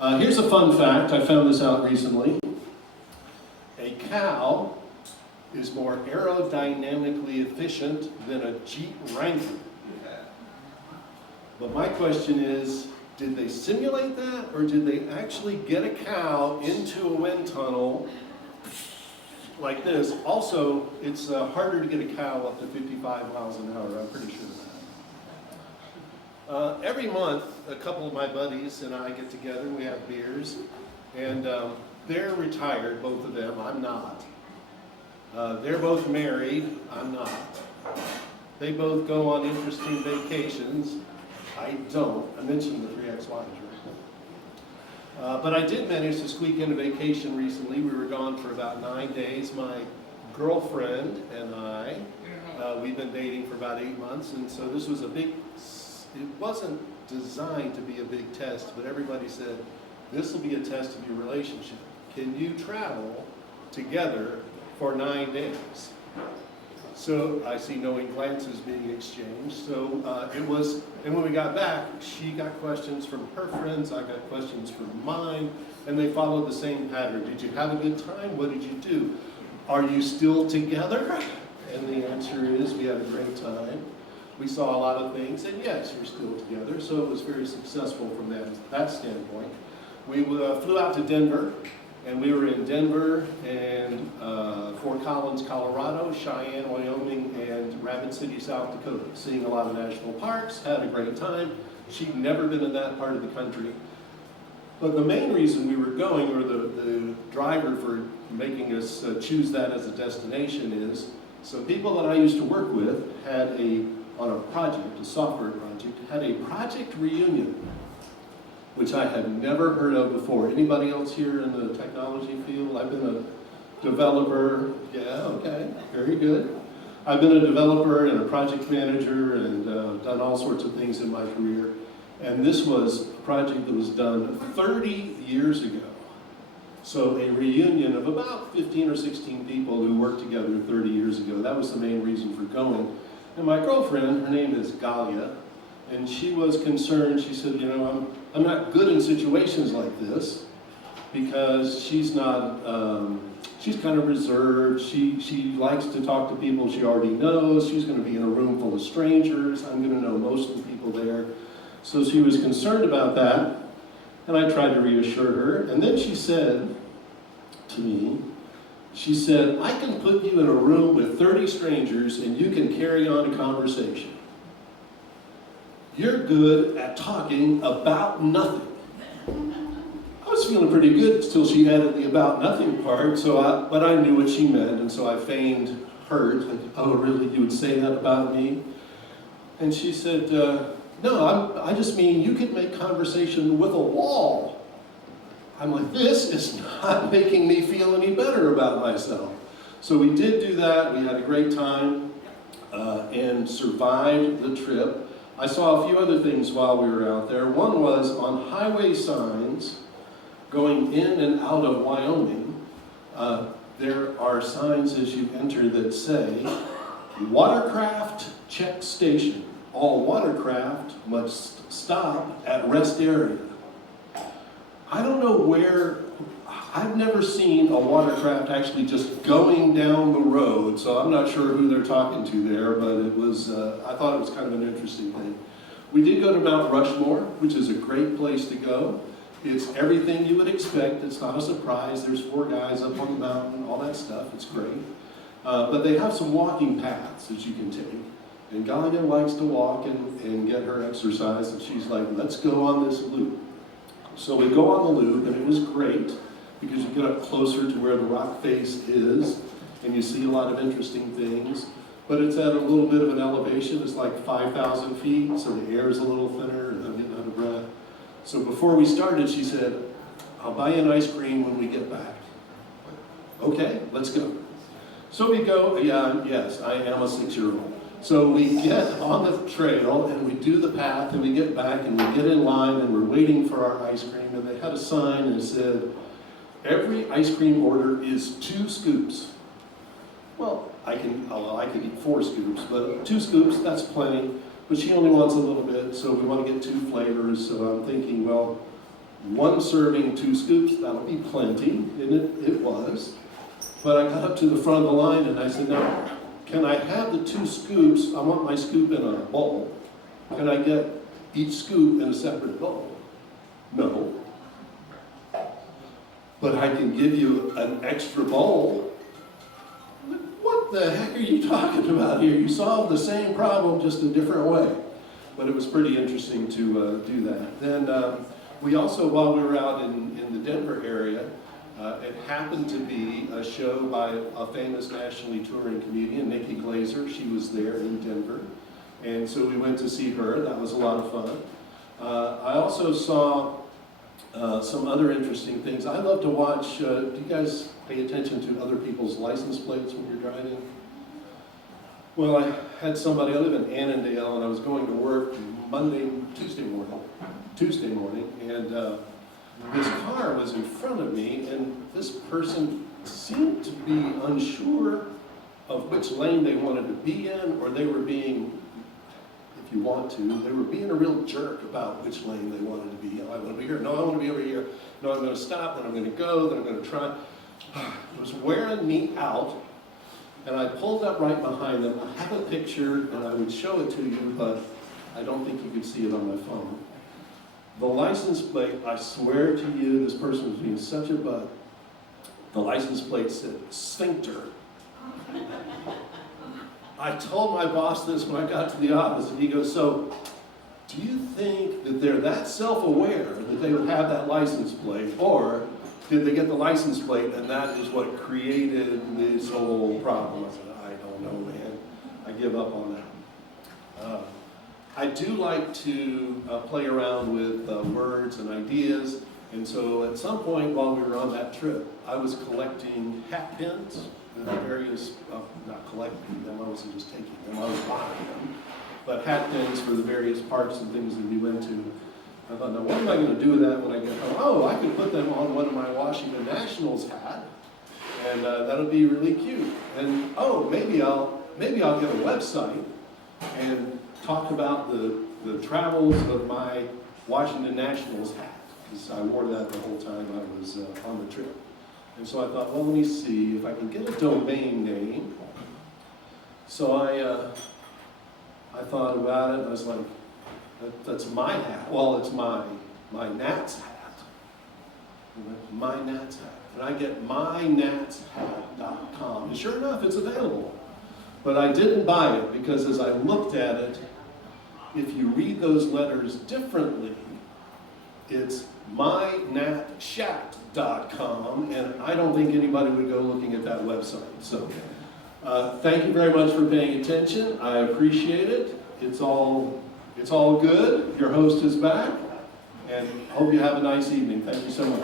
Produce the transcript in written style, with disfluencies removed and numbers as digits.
Here's a fun fact. I found this out recently. A cow is more aerodynamically efficient than a Jeep Wrangler. But my question is, did they simulate that, or did they actually get a cow into a wind tunnel like this? Also, it's harder to get a cow up to 55 miles an hour, I'm pretty sure of that. Every month, a couple of my buddies and I get together, and we have beers, and they're retired, both of them, I'm not. They're both married, I'm not. They both go on interesting vacations, I don't. I mentioned the 3 ex-wives, right? But I did manage to squeak in a vacation recently. We were gone for about 9 days. My girlfriend and I, we've been dating for about 8 months, and so this was a big, it wasn't designed to be a big test, but everybody said, this will be a test of your relationship. Can you travel together for 9 days? So I see knowing glances being exchanged. So it was, and when we got back, she got questions from her friends, I got questions from mine, and they followed the same pattern. Did you have a good time? What did you do? Are you still together? And the answer is, we had a great time. We saw a lot of things, and yes, we're still together, so it was very successful from that standpoint. We flew out to Denver, and we were in Denver and Fort Collins, Colorado, Cheyenne, Wyoming, and Rapid City, South Dakota, seeing a lot of national parks, had a great time. She'd never been in that part of the country. But the main reason we were going, or the driver for making us choose that as a destination is, some people that I used to work with had on a project, a software project, had a project reunion, which I had never heard of before. Anybody else here in the technology field? I've been a developer. Yeah, okay, very good. I've been a developer and a project manager and done all sorts of things in my career. And this was a project that was done 30 years ago. So a reunion of about 15 or 16 people who worked together 30 years ago. That was the main reason for going. And my girlfriend, her name is Galia, and she was concerned. She said, you know, I'm not good in situations like this because she's not, she's kind of reserved. She likes to talk to people she already knows. She's going to be in a room full of strangers. I'm going to know most of the people there. So she was concerned about that, and I tried to reassure her. And then she said to me, she said, I can put you in a room with 30 strangers and you can carry on a conversation. You're good at talking about nothing. I was feeling pretty good until she added the about nothing part, but I knew what she meant, and so I feigned hurt. Like, oh, really, you would say that about me? And she said, no, I just mean you could make conversation with a wall. I'm like, this is not making me feel any better about myself. So we did do that. We had a great time and survived the trip. I saw a few other things while we were out there. One was on highway signs going in and out of Wyoming. There are signs as you enter that say, watercraft check station. All watercraft must stop at rest area. I don't know where, I've never seen a watercraft actually just going down the road, so I'm not sure who they're talking to there, but it was, I thought it was kind of an interesting thing. We did go to Mount Rushmore, which is a great place to go. It's everything you would expect. It's not a surprise. There's 4 guys up on the mountain, all that stuff. It's great. But they have some walking paths that you can take. And Galia likes to walk and get her exercise, and she's like, let's go on this loop. So we go on the loop, and it was great because you get up closer to where the rock face is, and you see a lot of interesting things. But it's at a little bit of an elevation. It's like 5,000 feet, so the air is a little thinner, and I'm getting out of breath. So before we started, she said, I'll buy you an ice cream when we get back. Okay, let's go. So we go, yes, I am a 6-year-old. So we get on the trail and we do the path and we get back and we get in line and we're waiting for our ice cream, and they had a sign and it said, every ice cream order is 2 scoops. Well, I could eat 4 scoops, but 2 scoops, that's plenty. But she only wants a little bit, so we want to get 2 flavors. So I'm thinking, well, 1 serving, 2 scoops, that'll be plenty, and it was. But I got up to the front of the line and I said, now, can I have the 2 scoops? I want my scoop in a bowl. Can I get each scoop in a separate bowl? No. But I can give you an extra bowl. What the heck are you talking about here? You solved the same problem, just a different way. But it was pretty interesting to do that. Then we also, while we were out in the Denver area, it happened to be a show by a famous nationally touring comedian, Nikki Glaser. She was there in Denver. And so we went to see her. That was a lot of fun. I also saw some other interesting things. I love to watch, do you guys pay attention to other people's license plates when you're driving? Well, I had somebody, I live in Annandale, and I was going to work Tuesday morning, and this car was in front of me, and this person seemed to be unsure of which lane they wanted to be in, or they were being, if you want to, they were being a real jerk about which lane they wanted to be in. I want to be here. No, I want to be over here. No, I'm going to stop, then I'm going to go, then I'm going to try. It was wearing me out, and I pulled up right behind them. I have a picture, and I would show it to you, but I don't think you could see it on my phone. The license plate, I swear to you, this person was being such a butt. The license plate said, sphincter. I told my boss this when I got to the office, and he goes, so, do you think that they're that self-aware that they would have that license plate, or did they get the license plate and that is what created this whole problem? I said, I don't know, man. I give up on that. I do like to play around with words and ideas, and so at some point while we were on that trip, I was collecting hat pins, various, not collecting them, I wasn't just taking them, I was buying them, but hat pins for the various parks and things that we went to. I thought, now what am I going to do with that when I get home? Oh, I could put them on one of my Washington Nationals hat, and that'll be really cute. And oh, maybe I'll get a website and talk about the travels of my Washington Nationals hat, because I wore that the whole time I was on the trip. And so I thought, well, let me see if I can get a domain name. So I thought about it, and I was like, that's my hat. Well, it's my Nats hat. My Nats hat. And I get mynatshat.com. And sure enough, it's available. But I didn't buy it because as I looked at it, if you read those letters differently, it's mynatshat.com, and I don't think anybody would go looking at that website. So thank you very much for paying attention. I appreciate it. It's all good. Your host is back, and hope you have a nice evening. Thank you so much.